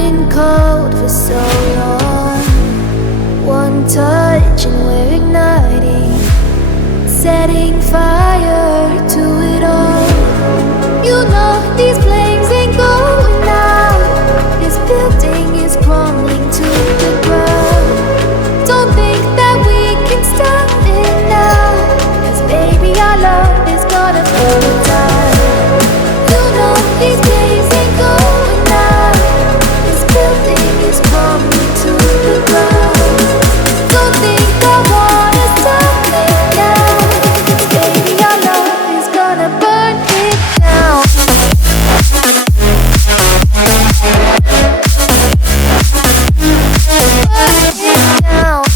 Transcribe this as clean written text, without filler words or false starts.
been cold for so long. One touch and we're igniting, setting fire to it all. You know these flames ain't going out. This building is crumbling to the ground. Don't think that we can stop it now, 'cause baby our love is gonna burn it down. You know these days ain't going out. This building is crumbling to the ground. Don't think I wanna stop it now, 'cause baby our love is gonna burn it down. Burn it down.